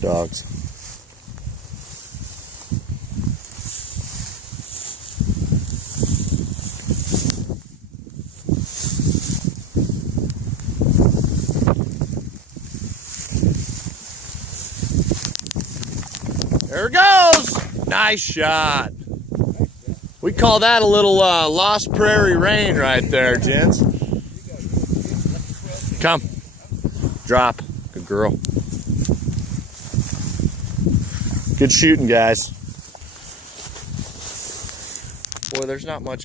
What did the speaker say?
bird dogs. There it goes! Nice shot. We call that a little Lost Prairie rain right there, gents. Come. Drop. Good girl. Good shooting, guys. Boy, there's not much